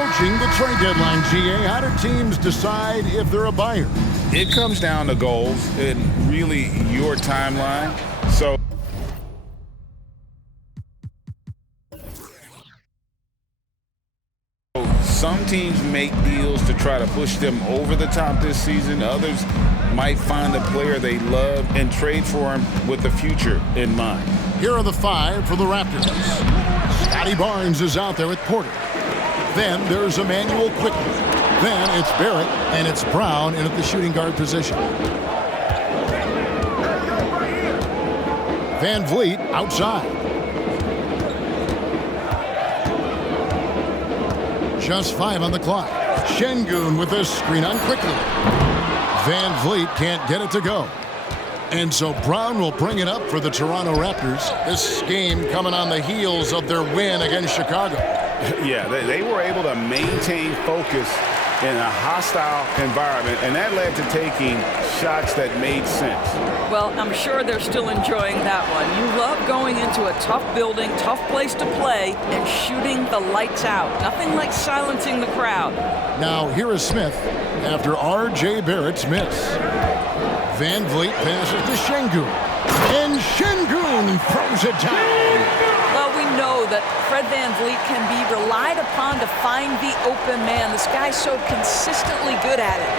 Approaching the trade deadline, GA, how do teams decide if they're a buyer? It comes down to goals and really your timeline. So some teams make deals to try to push them over the top this season. Others might find a player they love and trade for him with the future in mind. Here are the 5 for the Raptors. Scotty Barnes is out there with Porter. Then there's Emmanuel quickly. Then it's Barrett, and it's Brown in at the shooting guard position. Van Vliet outside. Just 5 on the clock. Şengün with a screen on quickly. Van Vliet can't get it to go. And so Brown will bring it up for the Toronto Raptors. This game coming on the heels of their win against Chicago. Yeah, they were able to maintain focus in a hostile environment, and that led to taking shots that made sense. Well, I'm sure they're still enjoying that one. You love going into a tough building, tough place to play, and shooting the lights out. Nothing like silencing the crowd. Now, here is Smith after R.J. Barrett's miss. Van Vliet passes to Şengün. And Şengün throws it down. Well, we know that Fred Van Vliet can be relied upon to find the open man. This guy's so consistently good at it.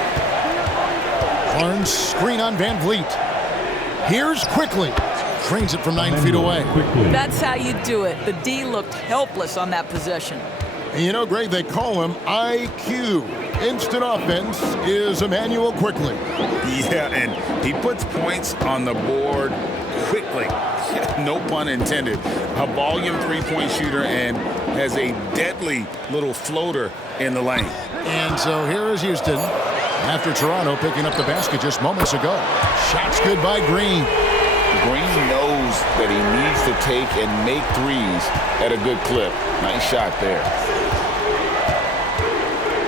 Barnes screen on Van Vliet. Here's quickly. Trains it from 9 feet away. That's how you do it. The D looked helpless on that possession. And you know, Greg, they call him IQ. Instant offense is Emmanuel quickly. Yeah, and he puts points on the board quickly. No pun intended. A volume three-point shooter and has a deadly little floater in the lane. And so here is Houston after Toronto picking up the basket just moments ago. Shots good by Green. Green knows that he needs to take and make threes at a good clip. Nice shot there.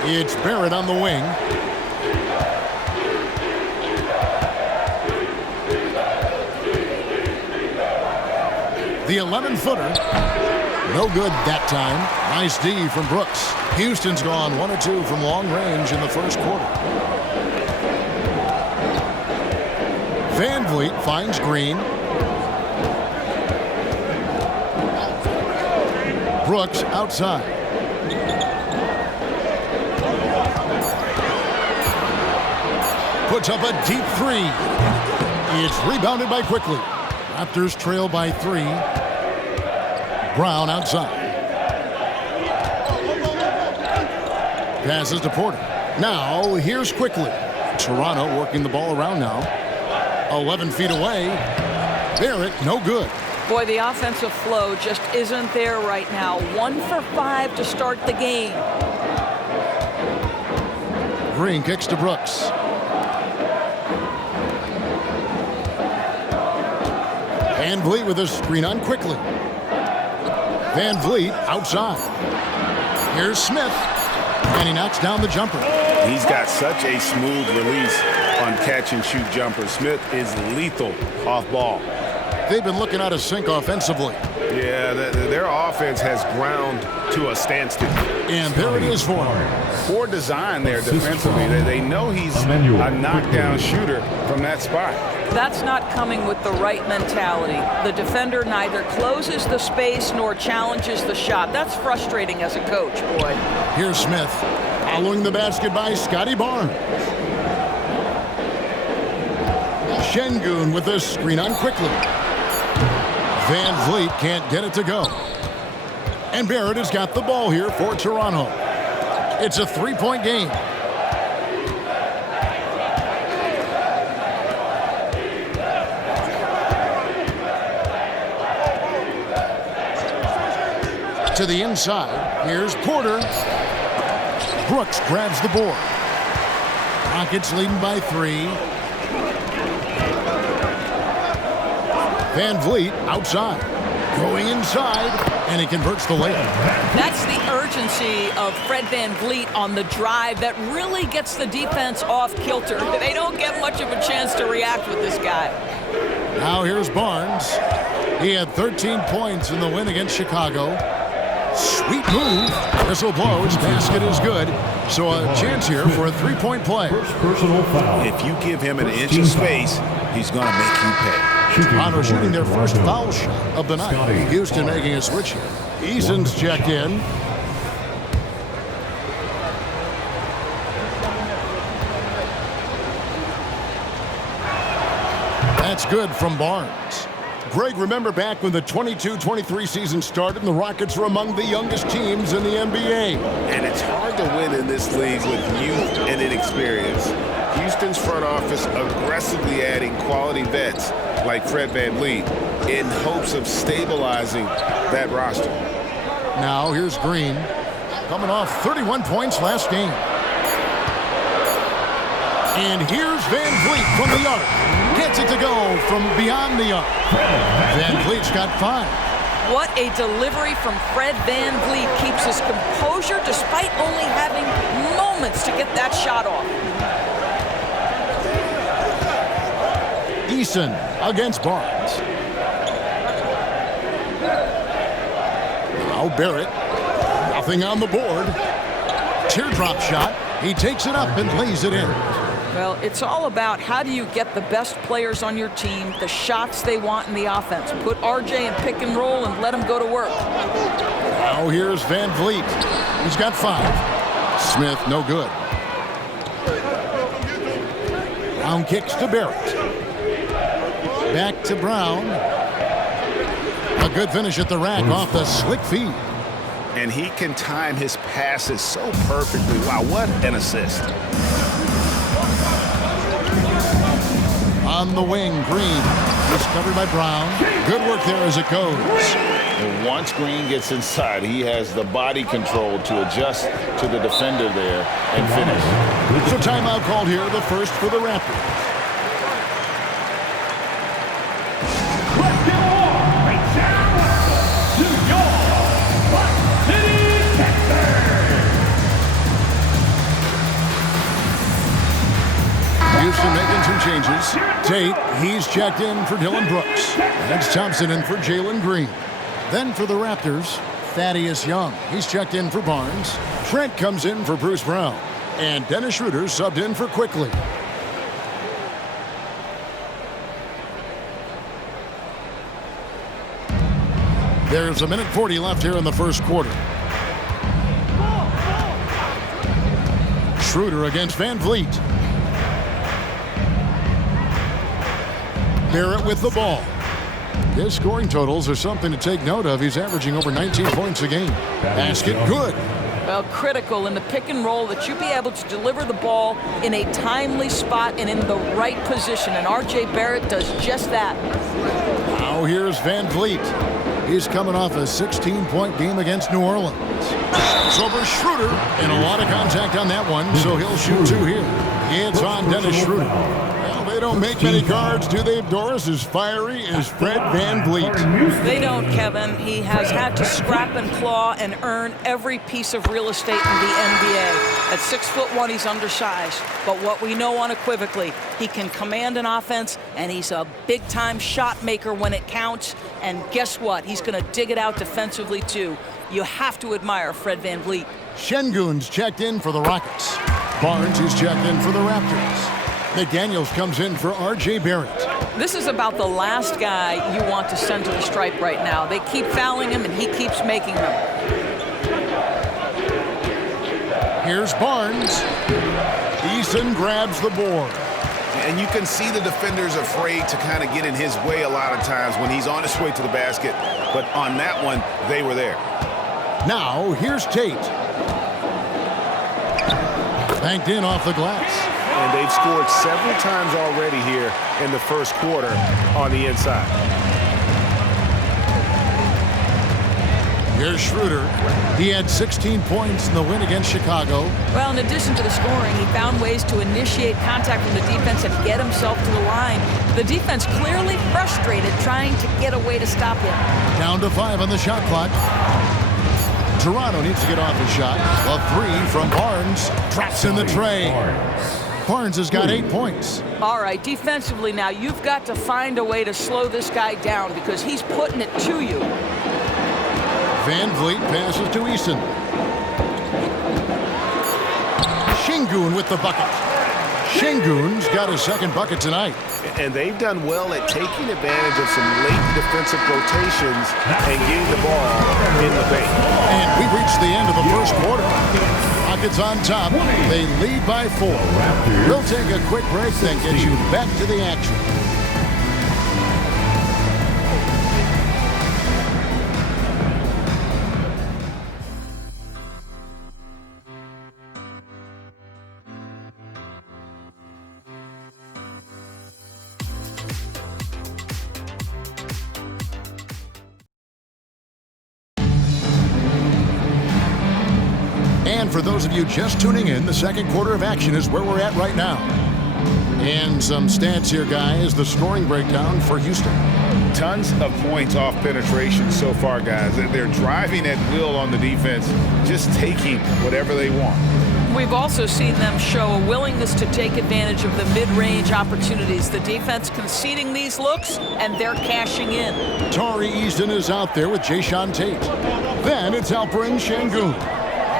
It's Barrett on the wing. The 11-footer. No good that time. Nice D from Brooks. Houston's gone 1 of 2 from long range in the first quarter. Van Vliet finds Green. Brooks outside. Puts up a deep 3. It's rebounded by quickly. Raptors trail by 3. Brown outside. Passes to Porter. Now, here's quickly. Toronto working the ball around now. 11 feet away. Barrett, no good. Boy, the offensive flow just isn't there right now. 1 for 5 to start the game. Green kicks to Brooks. Van Vliet with a screen on quickly. Van Vliet outside. Here's Smith. And he knocks down the jumper. He's got such a smooth release on catch-and-shoot jumpers. Smith is lethal off ball. They've been looking out of sync offensively. Yeah, their offense has ground to a standstill. And there it is for him. Poor design there defensively. They know he's a knockdown shooter from that spot. That's not coming with the right mentality. The defender neither closes the space nor challenges the shot. That's frustrating as a coach, boy. Here's Smith. Following the basket by Scotty Barnes. Şengün with a screen on quickly. Van Vliet can't get it to go. And Barrett has got the ball here for Toronto. It's a 3-point game. To the inside. Here's Porter. Brooks grabs the board. Rockets leading by 3. Van Vliet outside. Going inside, and he converts the layup. That's the urgency of Fred Van Vliet on the drive that really gets the defense off kilter. They don't get much of a chance to react with this guy. Now here's Barnes. He had 13 points in the win against Chicago. Sweet move. Whistle blows. Basket is good. So a chance here for a three-point play. Personal foul. If you give him an inch of space, he's going to make you pay. Toronto shooting their first foul shot of the night. Houston making a switch here. Eason's checked in. That's good from Barnes. Greg, remember back when the 22-23 season started and the Rockets were among the youngest teams in the NBA. And it's hard to win in this league with youth and inexperience. Houston's front office aggressively adding quality vets like Fred VanVleet in hopes of stabilizing that roster. Now here's Green, coming off 31 points last game. And here's VanVleet from the arc. Gets it to go from beyond the arc. VanVleet's got 5. What a delivery from Fred VanVleet. Keeps his composure despite only having moments to get that shot off. Eason against Barnes. Now Barrett. Nothing on the board. Teardrop shot. He takes it up and lays it in. Well, it's all about how do you get the best players on your team, the shots they want in the offense. Put RJ in pick and roll and let him go to work. Now here's VanVleet. He's got 5. Smith, no good. Brown kicks to Barrett. Back to Brown. A good finish at the rack off the slick feed. And he can time his passes so perfectly. Wow, what an assist. On the wing, Green. He's covered by Brown. Good work there as it goes. And once Green gets inside, he has the body control to adjust to the defender there and finish. So timeout called here, the first for the Raptors. Let's get along. Right down to your Buck City Texans. Houston making some changes. Tate, he's checked in for Dylan Brooks. That's Thompson in for Jalen Green. Then for the Raptors, Thaddeus Young. He's checked in for Barnes. Trent comes in for Bruce Brown. And Dennis Schroeder subbed in for Quickly. There's a minute 40 left here in the first quarter. Schroeder against VanVleet. Barrett with the ball. His scoring totals are something to take note of. He's averaging over 19 points a game. Basket good. Well, critical in the pick and roll that you be able to deliver the ball in a timely spot and in the right position. And RJ Barrett does just that. Now here's VanVleet. He's coming off a 16-point game against New Orleans. It's over Schroeder, and a lot of contact on that one, so he'll shoot 2 here. It's on Dennis Schroeder. Well, they don't make many guards, do they, Doris? As fiery as Fred VanVleet. They don't, Kevin. He has had to scrap and claw and earn every piece of real estate in the NBA. At 6'1", he's undersized. But what we know unequivocally, he can command an offense, and he's a big-time shot maker when it counts. And guess what? He's going to dig it out defensively, too. You have to admire Fred VanVleet. Şengün's checked in for the Rockets. Barnes is checked in for the Raptors. McDaniels comes in for RJ Barrett. This is about the last guy you want to send to the stripe right now. They keep fouling him, and he keeps making them. Here's Barnes. Eason grabs the board. And you can see the defenders afraid to kind of get in his way a lot of times when he's on his way to the basket. But on that one, they were there. Now, here's Tate. Banked in off the glass. And they've scored several times already here in the first quarter on the inside. Here's Schroeder. He had 16 points in the win against Chicago. Well, in addition to the scoring, he found ways to initiate contact from the defense and get himself to the line. The defense clearly frustrated trying to get a way to stop him. Down to 5 on the shot clock. Toronto needs to get off his shot. A 3 from Barnes. Drops in the tray. Barnes has got 8 points. All right, defensively now, you've got to find a way to slow this guy down because he's putting it to you. Van Vliet passes to Eason. Şengün with the bucket. Şengün's got his second bucket tonight. And they've done well at taking advantage of some late defensive rotations and getting the ball in the paint. And we reached the end of the first quarter. Rockets on top. They lead by 4. We'll take a quick break, then get you back to the action. And for those of you just tuning in, the second quarter of action is where we're at right now. And some stats here, guys. The scoring breakdown for Houston. Tons of points off penetration so far, guys. They're driving at will on the defense, just taking whatever they want. We've also seen them show a willingness to take advantage of the mid-range opportunities. The defense conceding these looks, and they're cashing in. Tari Eason is out there with Jayshawn Tate. Then it's Alperen Şengün.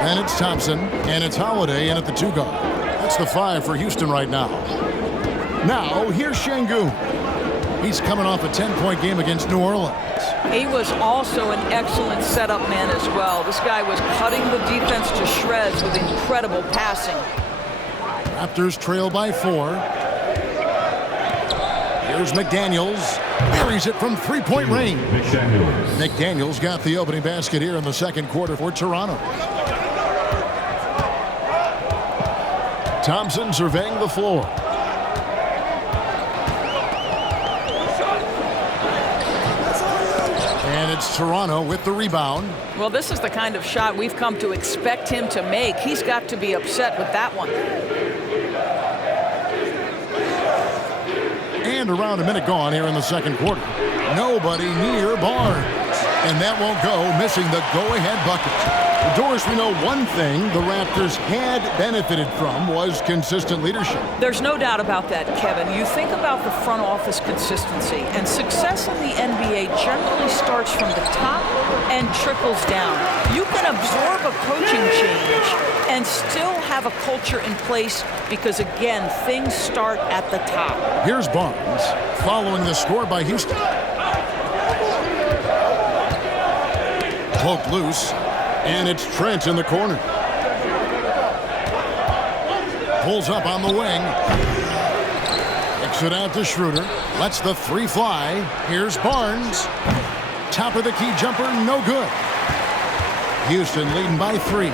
Then it's Thompson, and it's Holiday in at the 2 guard. That's the 5 for Houston right now. Now, here's Şengün. He's coming off a 10-point game against New Orleans. He was also an excellent setup man as well. This guy was cutting the defense to shreds with incredible passing. Raptors trail by 4. Here's McDaniels. Buries it from 3-point range. McDaniels got the opening basket here in the second quarter for Toronto. Thompson surveying the floor. And it's Toronto with the rebound. Well, this is the kind of shot we've come to expect him to make. He's got to be upset with that one. And around a minute gone here in the second quarter. Nobody near Barnes. And that won't go, missing the go-ahead bucket. Doris, we know one thing the Raptors had benefited from was consistent leadership. There's no doubt about that, Kevin. You think about the front office consistency, and success in the NBA generally starts from the top and trickles down. You can absorb a coaching change and still have a culture in place because, again, things start at the top. Here's Barnes following the score by Houston. Poked loose, and it's Trent in the corner. Pulls up on the wing. Kicks it out to Schroeder. Lets the 3 fly. Here's Barnes. Top of the key jumper, no good. Houston leading by 3.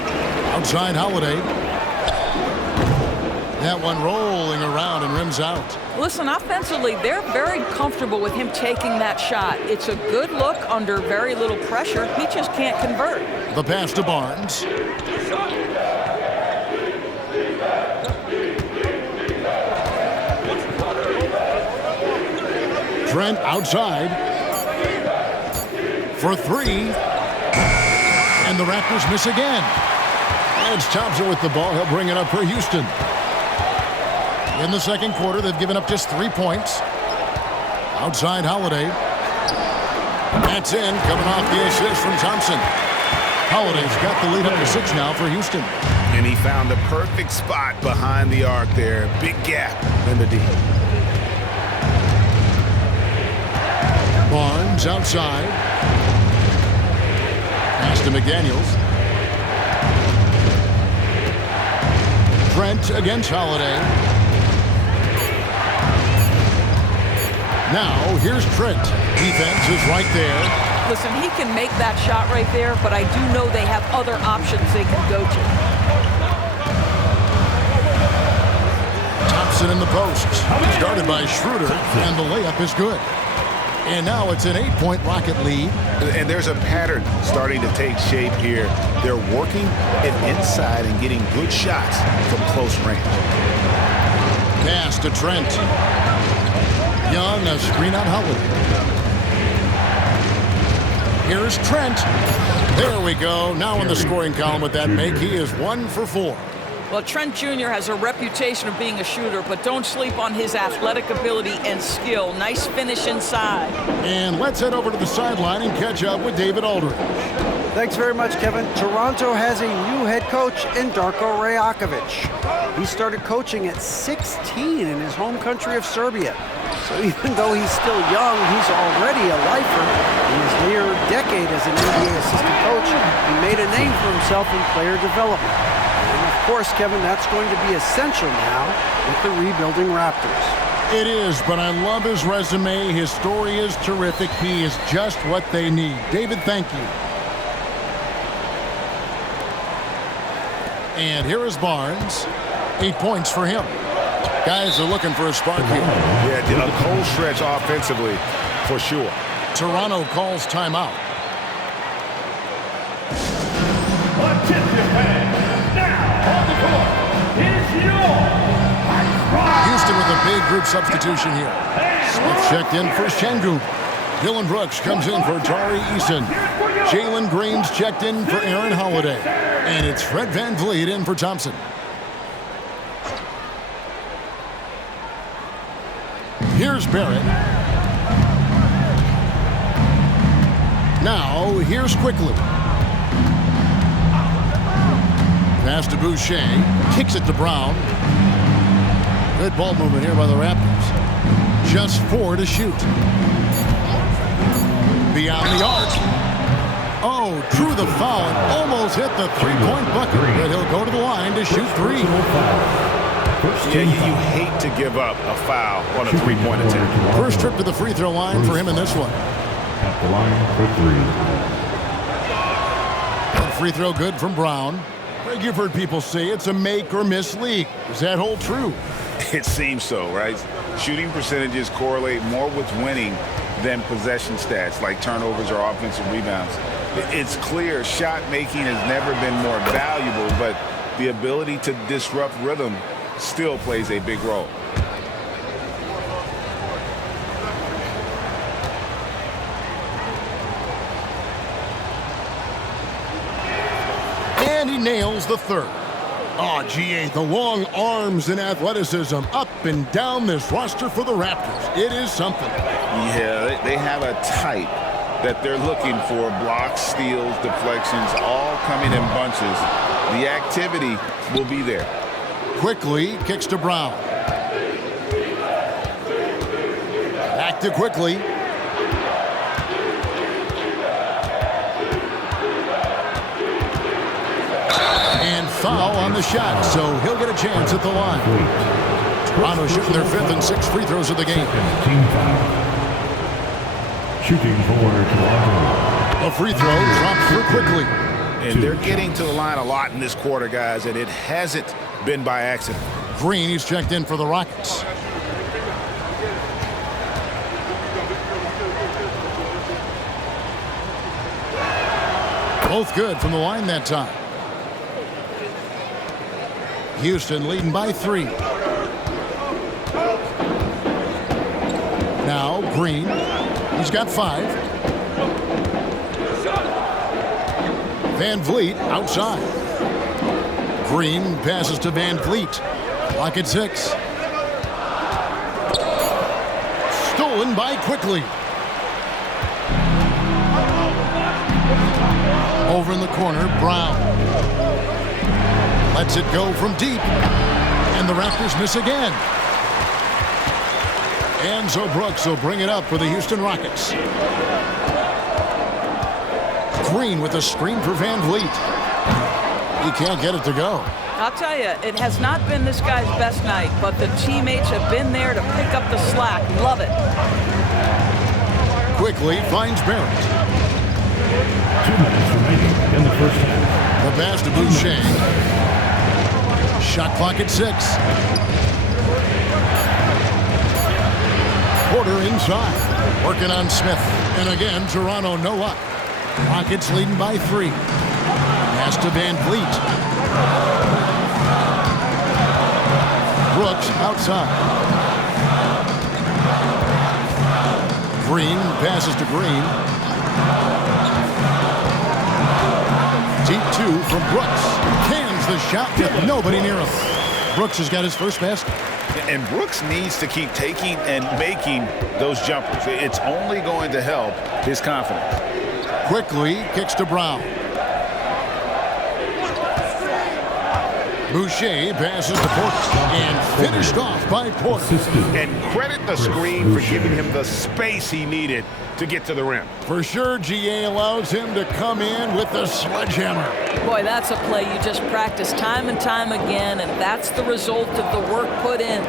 Outside Holiday. That one rolling around and rims out. Listen, offensively, they're very comfortable with him taking that shot. It's a good look under very little pressure. He just can't convert. The pass to Barnes. Trent outside for 3. And the Raptors miss again. And it's Thompson with the ball. He'll bring it up for Houston. In the second quarter, they've given up just 3 points. Outside Holiday. That's in, coming off the assist from Thompson. Holiday's got the lead up to 6 now for Houston. And he found the perfect spot behind the arc there. Big gap in the D. Barnes outside. Pass to McDaniels. Trent against Holiday. Now, here's Trent. Defense is right there. Listen, he can make that shot right there, but I do know they have other options they can go to. Thompson in the post. Started by Schroeder, and the layup is good. And now it's an 8-point Rocket lead. And there's a pattern starting to take shape here. They're working it inside and getting good shots from close range. Pass to Trent. Young, a screen on Holiday. Here's Trent. There we go. Now in the scoring column with that make. He is 1 for 4. Well, Trent Jr. has a reputation of being a shooter, but don't sleep on his athletic ability and skill. Nice finish inside. And let's head over to the sideline and catch up with David Aldridge. Thanks very much, Kevin. Toronto has a new head coach in Darko Rajakovic. He started coaching at 16 in his home country of Serbia. So even though he's still young, he's already a lifer. In his near decade as an NBA assistant coach, he made a name for himself in player development. And of course, Kevin, that's going to be essential now with the rebuilding Raptors. It is, but I love his resume. His story is terrific. He is just what they need. David, thank you. And here is Barnes. 8 points for him. Guys are looking for a spark here. Yeah, a cold stretch offensively, for sure. Toronto calls timeout. Attention fans, now on the court is your Houston with a big group substitution here. Smith checked in for Şengün. Dylan Brooks comes in for Tari Eason. Jalen Green's checked in for Aaron Holiday. And it's Fred VanVleet in for Thompson. Here's Barrett. Now, here's Quickly. Pass to Boucher. Kicks it to Brown. Good ball movement here by the Raptors. Just 4 to shoot. Beyond the arc. Oh, drew the foul and almost hit the three-point bucket. But he'll go to the line to shoot 3. Yeah, you hate to give up a foul on a three-point attempt. First trip to the free throw line for him in this one. at the line for 3. And free throw good from Brown. Greg, you've heard people say it's a make or miss league. Does that hold true? It seems so, right? Shooting percentages correlate more with winning than possession stats like turnovers or offensive rebounds. It's clear shot making has never been more valuable, but the ability to disrupt rhythm still plays a big role. And he nails the third. Oh, GA, the long arms and athleticism up and down this roster for the Raptors. It is something. Yeah, they have a type that they're looking for. Blocks, steals, deflections, all coming in bunches. The activity will be there. Quickly kicks to Brown. Back to Quickly. And foul on the shot, so he'll get a chance at the line. Toronto shooting their fifth and sixth free throws of the game. Team foul. Shooting for Toronto. A free throw dropped through Quickly. And they're getting to the line a lot in this quarter, guys, and it hasn't been by accident. Green, he's checked in for the Rockets. Both good from the line that time. Houston leading by 3. Now Green, he's got 5. VanVleet outside. Green passes to VanVleet. Clock at 6. Stolen by Quickly. Over in the corner, Brown. Lets it go from deep. And the Raptors miss again. And so Brooks will bring it up for the Houston Rockets. Green with a screen for VanVleet. He can't get it to go. I'll tell you, it has not been this guy's best night, but the teammates have been there to pick up the slack. Love it. Quickly finds Barrett. 2 minutes remaining in the first half. The pass to Boucher. Shot clock at 6. Porter inside. Working on Smith. And again, Toronto no luck. Rockets leading by 3. Pass to VanVleet. Brooks outside. Green passes to Green. Deep 2 from Brooks. Cans the shot with nobody near him. Brooks has got his first basket. And Brooks needs to keep taking and making those jumpers. It's only going to help his confidence. Quickly kicks to Brown. Boucher passes to Porter and finished off by Porter. And credit the screen for giving him the space he needed to get to the rim. For sure, GA allows him to come in with the sledgehammer. Boy, that's a play you just practice time and time again, and that's the result of the work put in.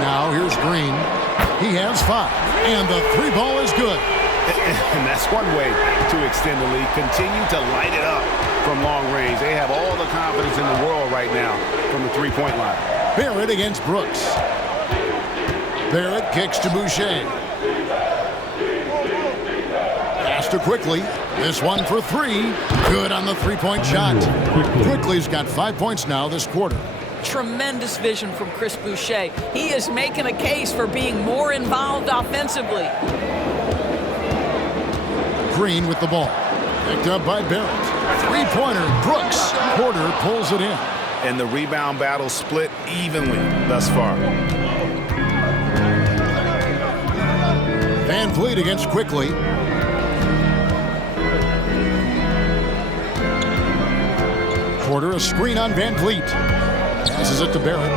Now here's Green. He has 5, and the 3 ball is good. And that's one way to extend the lead. Continue to light it up from long range. They have all the confidence in the world right now from the three-point line. Barrett against Brooks. Barrett kicks to Boucher. Pass to Quickly. This one for 3. Good on the 3-point shot. Quickly's got 5 points now this quarter. Tremendous vision from Chris Boucher. He is making a case for being more involved offensively. Green with the ball. Picked up by Barrett. 3-pointer, Brooks. Porter pulls it in. And the rebound battle split evenly thus far. Van Vliet against Quickly. Porter, a screen on Van Vliet. Passes it to Barrett.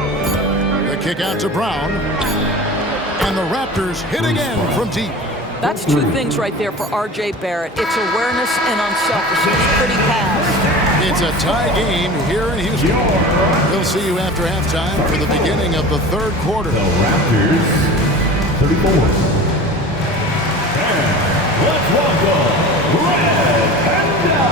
The kick out to Brown. And the Raptors hit again from deep. That's 2 things right there for R.J. Barrett. It's awareness and unselfishness. Pretty pass. It's a tie game here in Houston. We'll see you after halftime for the beginning of the 3rd quarter. The Raptors, 34. And let's welcome Red Panda.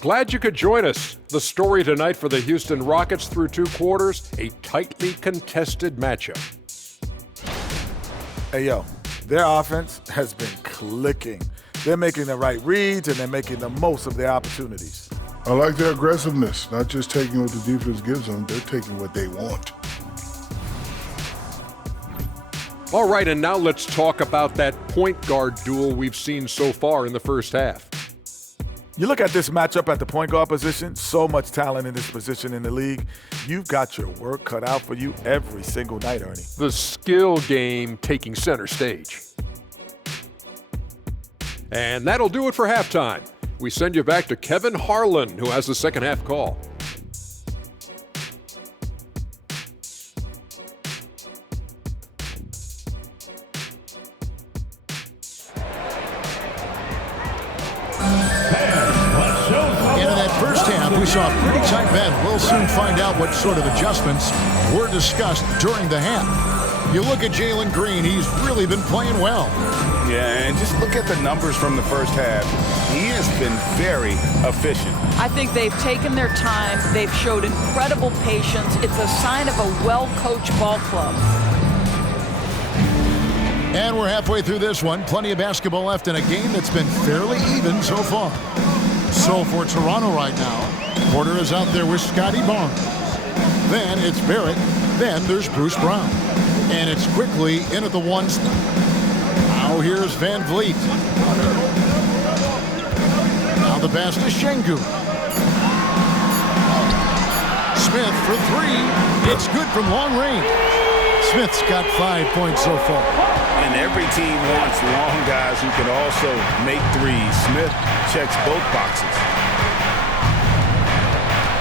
Glad you could join us. The story tonight for the Houston Rockets through 2 quarters, a tightly contested matchup. Hey, yo, their offense has been clicking. They're making the right reads, and they're making the most of their opportunities. I like their aggressiveness, not just taking what the defense gives them, they're taking what they want. All right, and now let's talk about that point guard duel we've seen so far in the first half. You look at this matchup at the point guard position, so much talent in this position in the league. You've got your work cut out for you every single night, Ernie. The skill game taking center stage. And that'll do it for halftime. We send you back to Kevin Harlan, who has the second half call. We saw a pretty tight battle. We'll soon find out what sort of adjustments were discussed during the half. You look at Jalen Green, he's really been playing well. Yeah, and just look at the numbers from the first half. He has been very efficient. I think they've taken their time. They've showed incredible patience. It's a sign of a well-coached ball club. And we're halfway through this one. Plenty of basketball left in a game that's been fairly even so far. So for Toronto right now, Porter is out there with Scotty Barnes. Then it's Barrett. Then there's Bruce Brown. And it's Quickly in at the 1 spot. Now here's Van Vliet. Now the pass to Şengün. Smith for 3. It's good from long range. Smith's got 5 points so far. And every team wants long guys who can also make threes. Smith checks both boxes.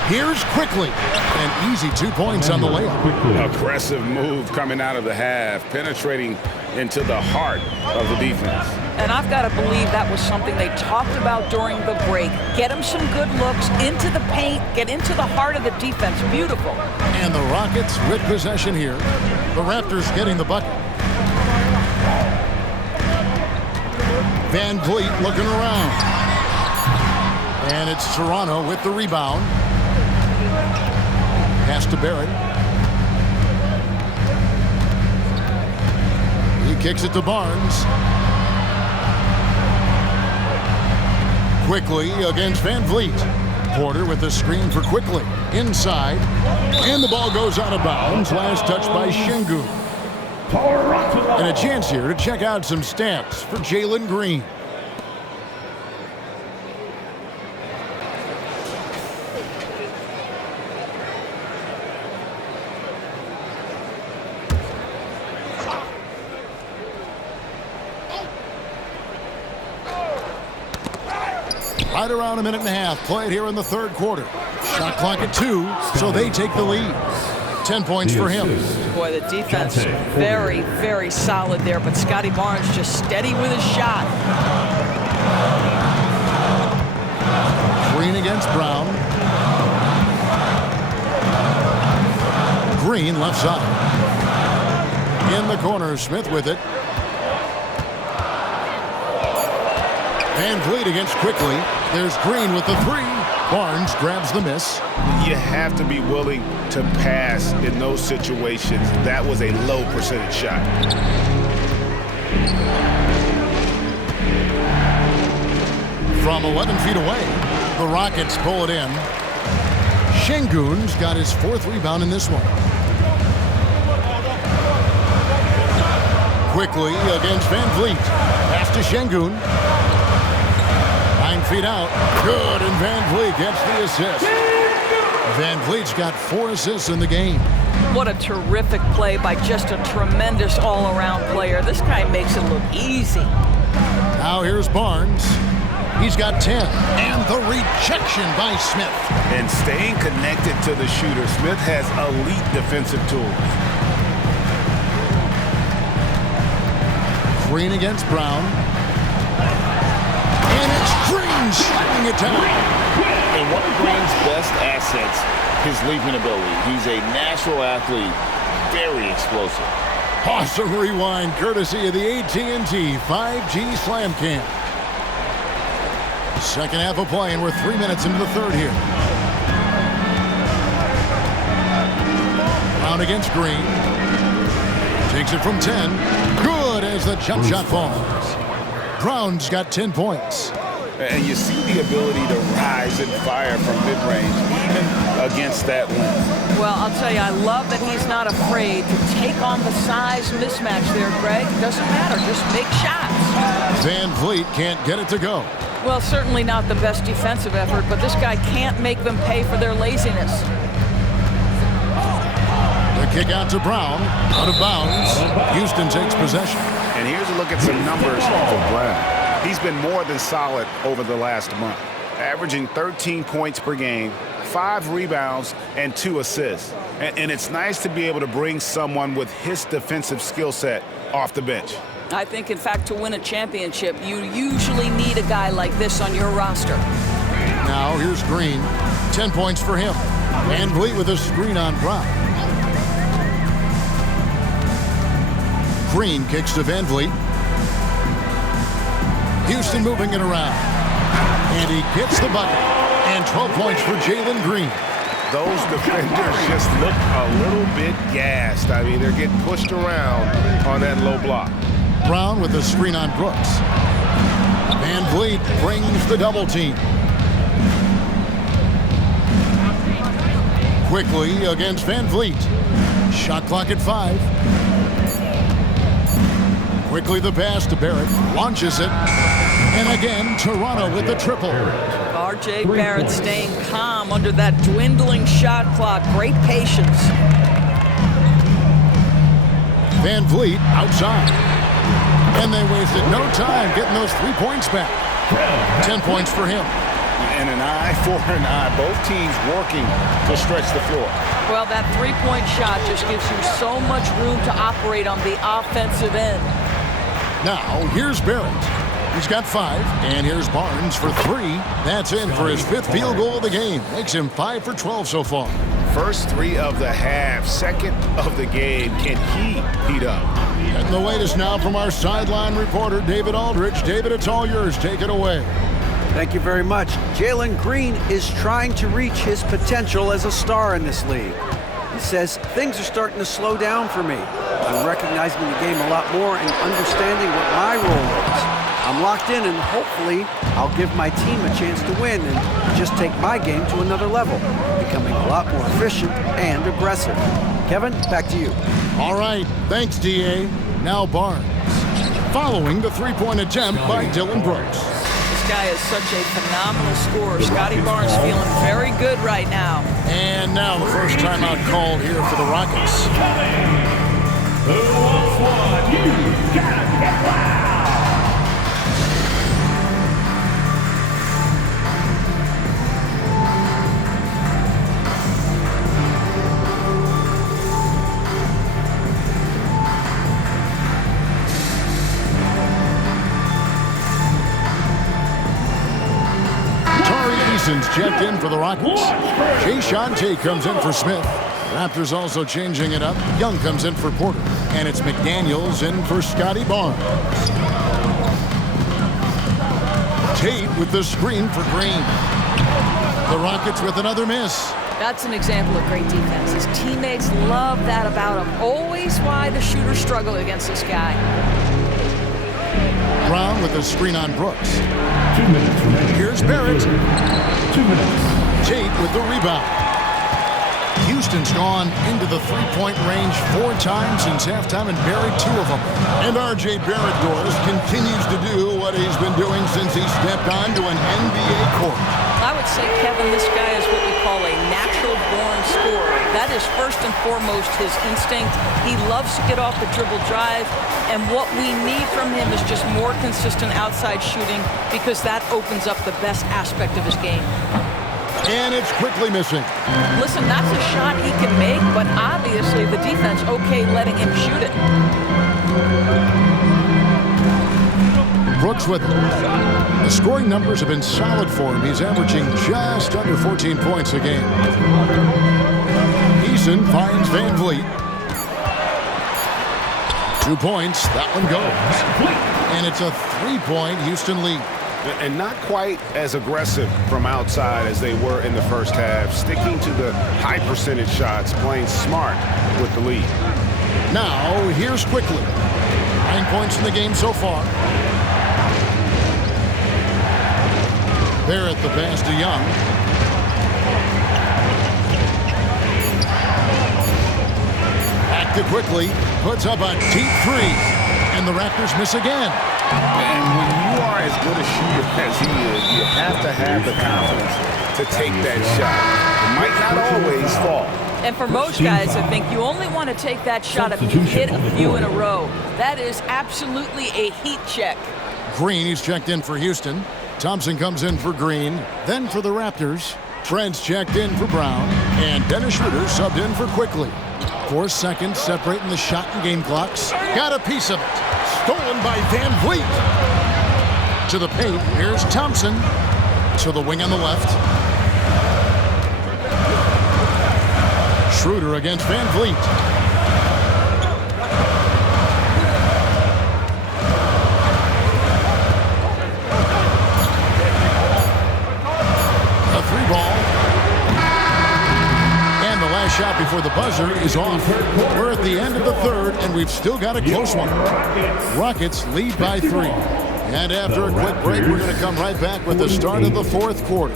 Here's Quickly. An easy 2 points on the layup. Aggressive move coming out of the half, penetrating into the heart of the defense. And I've got to believe that was something they talked about during the break. Get him some good looks into the paint, get into the heart of the defense. Beautiful. And the Rockets with possession here. The Raptors getting the bucket. Van Vliet looking around. And it's Toronto with the rebound. Pass to Barrett. He kicks it to Barnes. Quickly against Van Vliet. Porter with the screen for Quickly. Inside. And the ball goes out of bounds. Last touch by Şengün. Toronto. And a chance here to check out some stats for Jalen Green. Right around a minute and a half played here in the third quarter. Shot clock at 2, so they take the lead. 10 points for him. Boy, the defense very, very solid there, but Scotty Barnes just steady with his shot. Green against Brown. Green left side. In the corner, Smith with it. Van Vliet against Quickly. There's Green with the 3. Barnes grabs the miss. You have to be willing to pass in those situations. That was a low percentage shot. From 11 feet away, the Rockets pull it in. Şengün's got his 4th rebound in this one. Quickly against Van Vliet. Pass to Şengün. 9 feet out. Good, and Van Vliet gets the assist. Van Vliet's got 4 assists in the game. What a terrific play by just a tremendous all-around player. This guy makes it look easy. Now here's Barnes. He's got 10. And the rejection by Smith. And staying connected to the shooter, Smith has elite defensive tools. Green against Brown. And it's Green slapping it down. And one of Green's best assets, his leaping ability. He's a natural athlete, very explosive. Awesome rewind courtesy of the AT&T 5G Slam Cam. Second half of play, and we're 3 minutes into the third here. Brown against Green. Takes it from 10. Good as the jump shot falls. Brown's got 10 points. And you see the ability to rise and fire from mid-range, even against that length. Well, I'll tell you, I love that he's not afraid to take on the size mismatch there, Greg. Doesn't matter, just make shots. Van Vliet can't get it to go. Well, certainly not the best defensive effort, but this guy can't make them pay for their laziness. The kick out to Brown, out of bounds. Houston takes possession. And here's a look at some numbers for Brown. He's been more than solid over the last month, averaging 13 points per game, 5 rebounds, and 2 assists. And it's nice to be able to bring someone with his defensive skill set off the bench. I think, in fact, to win a championship, you usually need a guy like this on your roster. Now here's Green. 10 points for him. Van Vliet with a screen on Brown. Green kicks to Van Vliet. Houston moving it around. And he gets the bucket. And 12 points for Jalen Green. Those defenders just look a little bit gassed. I mean, they're getting pushed around on that low block. Brown with the screen on Brooks. Van Vliet brings the double team. Quickly against Van Vliet. Shot clock at 5. Quickly the pass to Barrett. Launches it. And again, Toronto with the triple. R.J. Barrett staying calm under that dwindling shot clock. Great patience. Van Vliet outside. And they wasted no time getting those 3 points back. 10 points for him. And an eye for an eye. Both teams working to stretch the floor. Well, that three-point shot just gives you so much room to operate on the offensive end. Now, here's Barrett. He's got 5, and here's Barnes for 3. That's in for his 5th field goal of the game. Makes him 5 for 12 so far. First 3 of the half, second of the game. Can he heat up? And the latest now from our sideline reporter, David Aldridge. David, it's all yours. Take it away. Thank you very much. Jalen Green is trying to reach his potential as a star in this league. He says, things are starting to slow down for me. I'm recognizing the game a lot more and understanding what my role is. I'm locked in, and hopefully I'll give my team a chance to win and just take my game to another level, becoming a lot more efficient and aggressive. Kevin, back to you. All right, thanks, D.A. Now Barnes. Following the three-point attempt by Dillon Brooks. This guy is such a phenomenal scorer. Scotty Barnes feeling very good right now. And now the first timeout called here for the Rockets. Who wants one? You gotta get loud. Checked in for the Rockets. Jayshawn Tate comes in for Smith. Raptors also changing it up. Young comes in for Porter. And it's McDaniels in for Scotty Barnes. Tate with the screen for Green. The Rockets with another miss. That's an example of great defense. His teammates love that about him. Always why the shooters struggle against this guy. Brown with the screen on Brooks. 2 minutes remaining. Here's Barrett. 2 minutes. Tate with the rebound. Houston's gone into the three-point range 4 times since halftime and buried 2 of them. And R.J. Barrett Doris continues to do what he's been doing since he stepped onto an NBA court. I would say, Kevin, this guy is what we call a natural-born scorer. That is first and foremost his instinct. He loves to get off the dribble drive, and what we need from him is just more consistent outside shooting because that opens up the best aspect of his game. And it's quickly missing. Listen, that's a shot he can make, but obviously the defense okay letting him shoot it. Brooks with it. The scoring numbers have been solid for him. He's averaging just under 14 points a game. Eason finds Van Vliet. 2 points. That one goes. And it's a 3-point Houston lead. And not quite as aggressive from outside as they were in the first half. Sticking to the high percentage shots, playing smart with the lead. Now, here's Quickly. 9 points in the game so far. Barrett the pass to Young. Back to Quickly. Puts up a deep 3. And the Raptors miss again. And when you are as good a shooter as he is, you have to have the confidence to take that shot. It might not always fall. And for most guys, I think you only want to take that shot if you hit a few in a row. That is absolutely a heat check. Green, he's checked in for Houston. Thompson comes in for Green. Then for the Raptors, Trent's checked in for Brown. And Dennis Schroeder subbed in for Quickly. 4 seconds separating the shot and game clocks. Got a piece of it. Stolen by Van Vliet. To the paint, here's Thompson. To the wing on the left. Schroeder against Van Vliet. A 3-ball. And the last shot before the buzzer is off. We're at the end of the third, and we've still got a close one. Rockets lead by 3. And after a quick break, we're going to come right back with the start of the fourth quarter.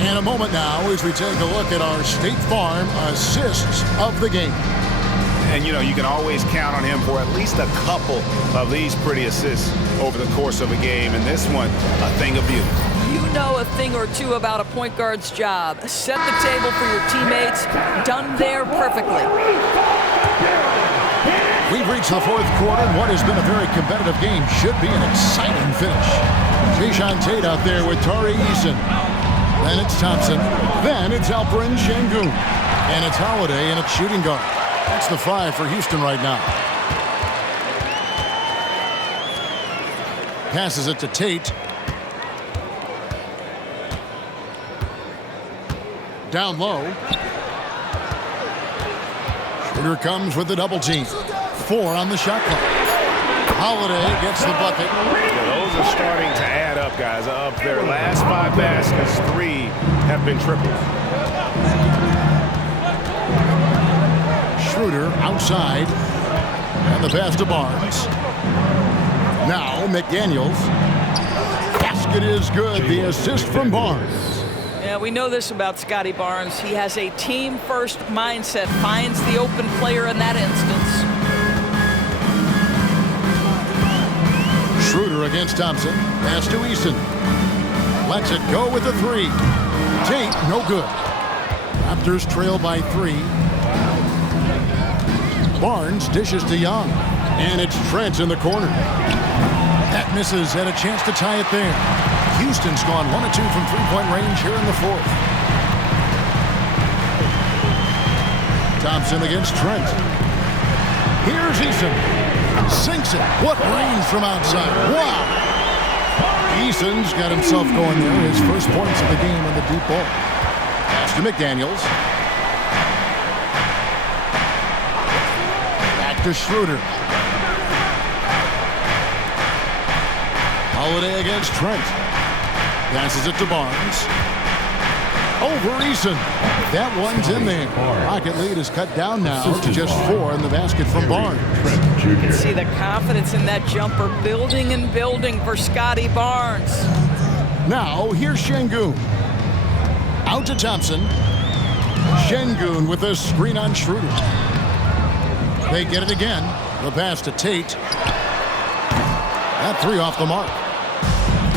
In a moment now as we take a look at our State Farm assists of the game. And, you know, you can always count on him for at least a couple of these pretty assists over the course of a game. And this one, a thing of beauty. You know a thing or two about a point guard's job. Set the table for your teammates. Done there perfectly. We've reached the fourth quarter, and what has been a very competitive game should be an exciting finish. Jayshawn Tate out there with Tari Eason. Then it's Thompson. Then it's Alperen Sengun. And it's Holiday, and it's shooting guard. That's the 5 for Houston right now. Passes it to Tate. Down low. Schroeder comes with the double team. 4 on the shot clock. Holiday gets the bucket. Yeah, those are starting to add up, guys. Of their last 5 baskets, 3 have been triples. Schroeder outside. And the pass to Barnes. Now McDaniels. Basket is good. The assist from Barnes. Yeah, we know this about Scotty Barnes. He has a team-first mindset, finds the open player in that instance. Schroeder against Thompson. Pass to Eason. Lets it go with the 3. Tate, no good. Raptors trail by 3. Barnes dishes to Young. And it's Trent in the corner. That misses, and a chance to tie it there. Houston's gone 1 of 2 from three-point range here in the 4th. Thompson against Trent. Here's Eason. Sinks it. What range from outside. Wow. Eason's got himself going there. His first points of the game on the deep ball. Pass to McDaniels. Back to Schroeder. Holiday against Trent. Passes it to Barnes. Over Eason. That one's in there. Rocket lead is cut down now to just 4 in the basket from Barnes. You can see the confidence in that jumper building and building for Scotty Barnes. Now, here's Şengün. Out to Thompson. Şengün with a screen on Schroeder. They get it again. The pass to Tate. That 3 off the mark.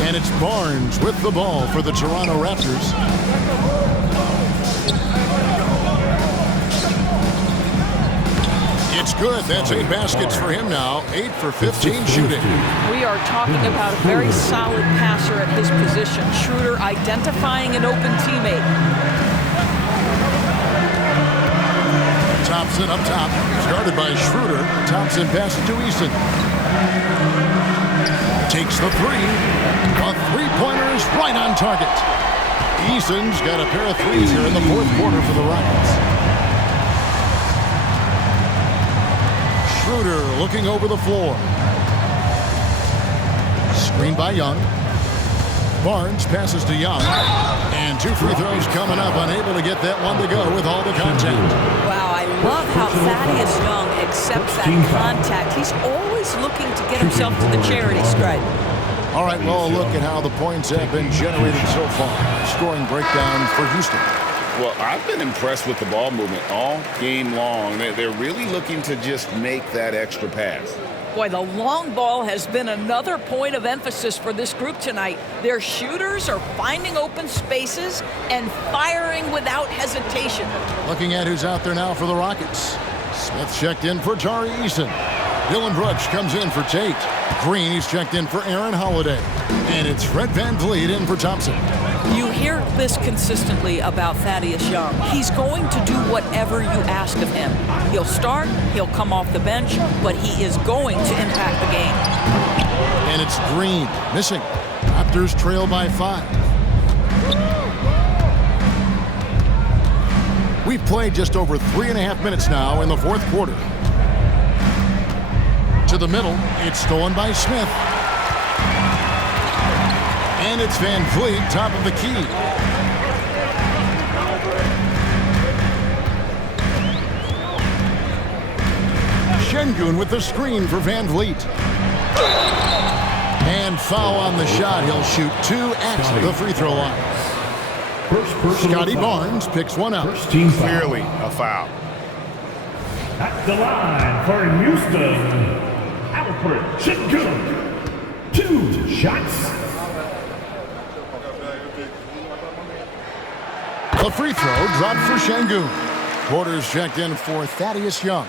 And it's Barnes with the ball for the Toronto Raptors. It's good. That's 8 baskets for him now. 8 for 15 shooting. We are talking about a very solid passer at his position. Schroeder identifying an open teammate. Thompson up top. Started by Schroeder. Thompson passes to Eason. Takes the 3. A three-pointer is right on target. Eason's got a pair of 3s here in the 4th quarter for the Rockets. Schroeder looking over the floor. Screen by Young. Barnes passes to Young. And 2 free throws coming up. Unable to get that one to go with all the contact. Wow, I love how Thaddeus Young accepts that contact. He's always looking to get himself to the charity stripe. All right, well, look at how the points have been generated so far. Scoring breakdown for Houston. Well, I've been impressed with the ball movement all game long. They're really looking to just make that extra pass. Boy, the long ball has been another point of emphasis for this group tonight. Their shooters are finding open spaces and firing without hesitation. Looking at who's out there now for the Rockets. Smith checked in for Tari Eason. Dylan Brooks comes in for Tate. Green, he's checked in for Aaron Holiday. And it's Fred VanVleet in for Thompson. You hear this consistently about Thaddeus Young. He's going to do whatever you ask of him. He'll start, he'll come off the bench, but he is going to impact the game. And it's Green missing. Raptors trail by 5. We've played just over 3.5 minutes now in the 4th quarter. To the middle, it's stolen by Smith. And it's VanVleet, top of the key. Şengün with the screen for VanVleet. And foul on the shot. He'll shoot 2 at the free throw line. Scotty Barnes picks one up. Clearly a foul. At the line for Houston, Alfred Şengün. 2 shots. A free throw dropped for Şengün. Quarters checked in for Thaddeus Young.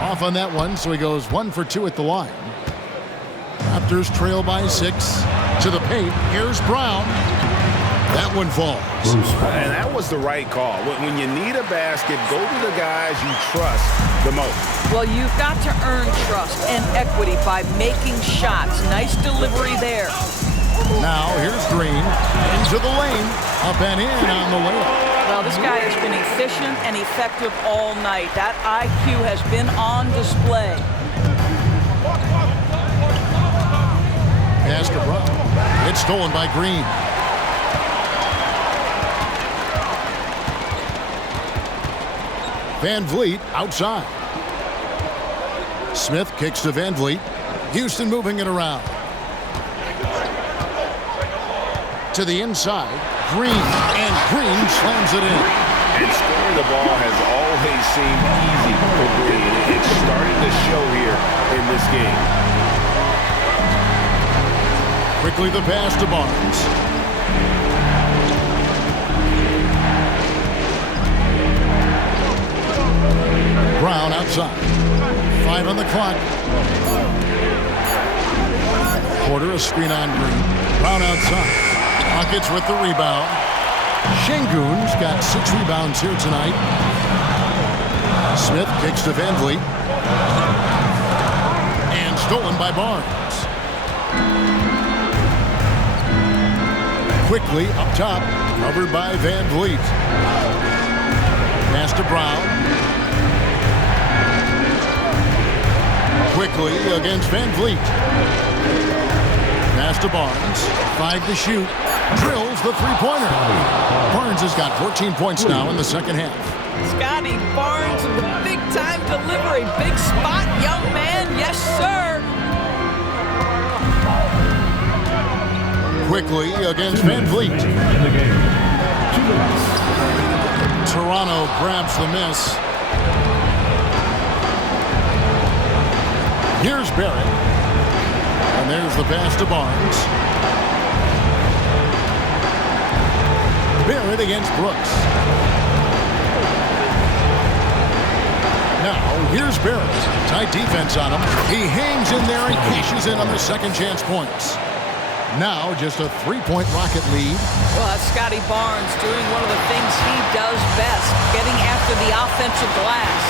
Off on that one, so he goes 1 for 2 at the line. Raptors trail by 6. To the paint. Here's Brown. That one falls. And that was the right call. When you need a basket, go to the guys you trust the most. Well, you've got to earn trust and equity by making shots. Nice delivery there. Now here's Green into the lane, up and in on the layup. Well, this guy has been efficient and effective all night. That IQ has been on display. Pass to Brown. It's stolen by Green. Van Vliet outside. Smith kicks to Van Vliet. Houston moving it around. To the inside. Green. And Green slams it in. And scoring the ball has always seemed easy for Green. It's starting to show here in this game. Quickly the pass to Barnes. Brown outside. 5 on the clock. Porter a screen on Green. Brown outside. Rockets with the rebound. Şengün's got 6 rebounds here tonight. Smith kicks to Van Vliet. And stolen by Barnes. Quickly up top. Covered by Van Vliet. Pass to Brown. Quickly against Van Vliet. Pass to Barnes. 5 to shoot. Drills the three-pointer. Barnes has got 14 points now in the second half. Scotty Barnes with the big-time delivery. Big spot, young man. Yes, sir. Quickly against Van Vliet. Toronto grabs the miss. Here's Barrett. And there's the pass to Barnes. Barrett against Brooks. Now, here's Barrett. Tight defense on him. He hangs in there and cashes in on the second chance points. Now, just a 3-point Rocket lead. Well, that's Scotty Barnes doing one of the things he does best, getting after the offensive glass.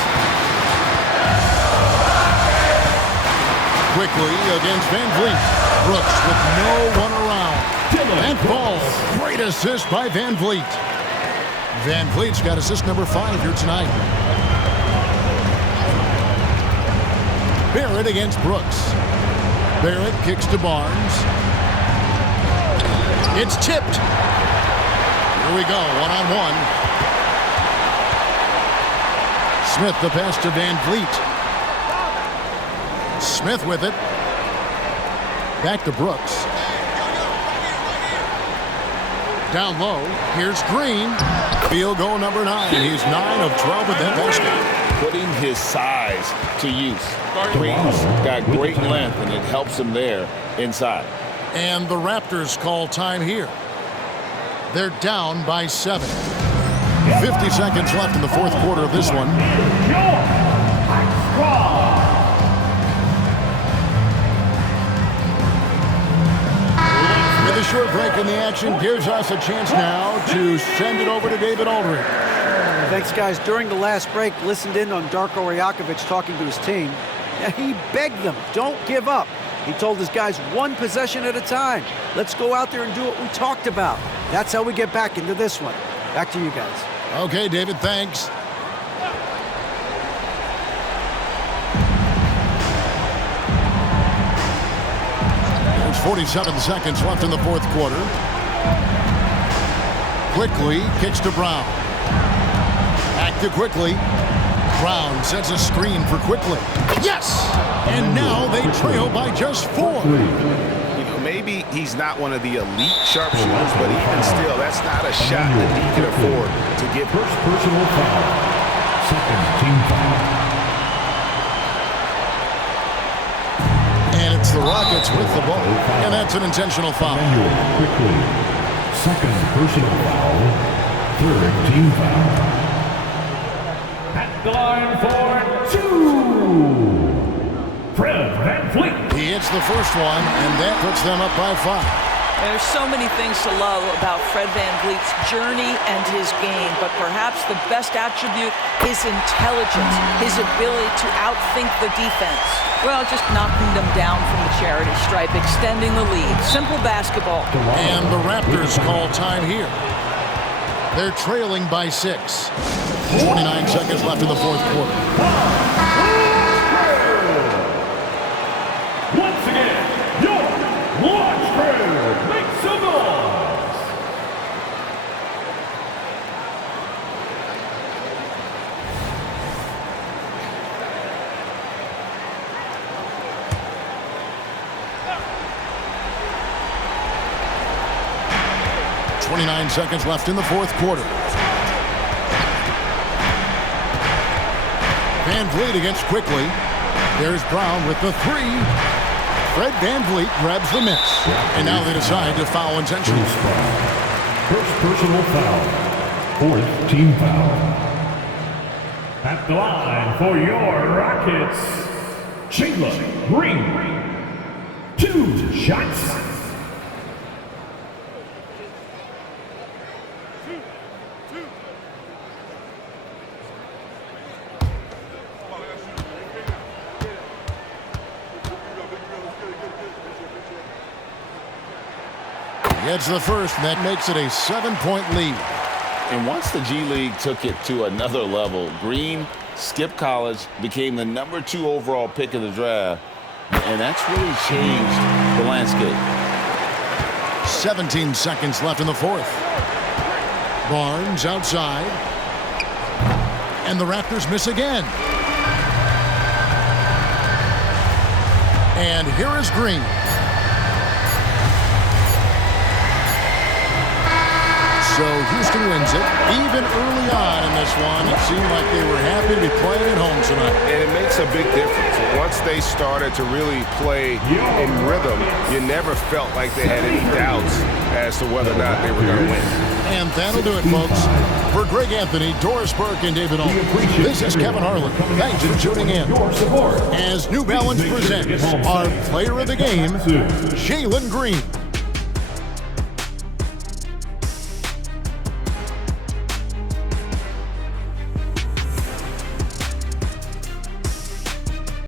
Quickly against Van Vliet. Brooks with no one around. And falls. Great assist by Van Vliet. Van Vliet's got assist number 5 here tonight. Barrett against Brooks. Barrett kicks to Barnes. It's tipped. Here we go, one-on-one. Smith the pass to Van Vliet. Smith with it. Back to Brooks. Down low. Here's Green. Field goal number 9. He's 9 of 12 with that basket. Putting his size to use. Green's got great length, and it helps him there inside. And the Raptors call time here. They're down by 7. 50 seconds left in the fourth quarter of this one. With a short break in the action gives us a chance now to send it over to David Aldridge. Thanks, guys. During the last break, listened in on Darko Rajakovic talking to his team. He begged them, don't give up. He told his guys, one possession at a time. Let's go out there and do what we talked about. That's how we get back into this one. Back to you guys. Okay, David, thanks. There's 47 seconds left in the fourth quarter. Quickly kicks to Brown. Back to Quickly. Brown sets a screen for Quickly. Yes! And now they trail by just 4. You know, maybe he's not one of the elite sharpshooters, but even still, that's not a shot that he can afford to give. First personal foul. Second team foul. And it's the Rockets with the ball. And that's an intentional foul. Quickly. Second personal foul. Third team foul. At the line for 2. Fred Van Vliet. He hits the first one, and that puts them up by 5. There's so many things to love about Fred VanVleet's journey and his game, but perhaps the best attribute is intelligence, his ability to outthink the defense. Well, just knocking them down from the charity stripe, extending the lead. Simple basketball. And the Raptors call time here. They're trailing by 6. 29 seconds left in the fourth quarter. Once again, your launch crew makes some noise. .29 seconds left in the fourth quarter. VanVleet against Quickly. There's Brown with the 3. Fred VanVleet grabs the miss. And now they decide to foul intentionally. First personal foul. Fourth team foul. At the line for your Rockets, Jalen Green. 2 shots. Gets the first, and that makes it a 7-point lead. And once the G League took it to another level, Green skipped college, became the number 2 overall pick of the draft, and that's really changed the landscape. 17 seconds left in the fourth. Barnes outside. And the Raptors miss again. And here is Green. So Houston wins it. Even early on in this one, it seemed like they were happy to be playing at home tonight. And it makes a big difference. Once they started to really play in rhythm, you never felt like they had any doubts as to whether or not they were going to win. And that'll do it, folks. For Greg Anthony, Doris Burke, and David Allen, this is Kevin Harlan. Thanks for tuning in. As New Balance presents our player of the game, Jalen Green.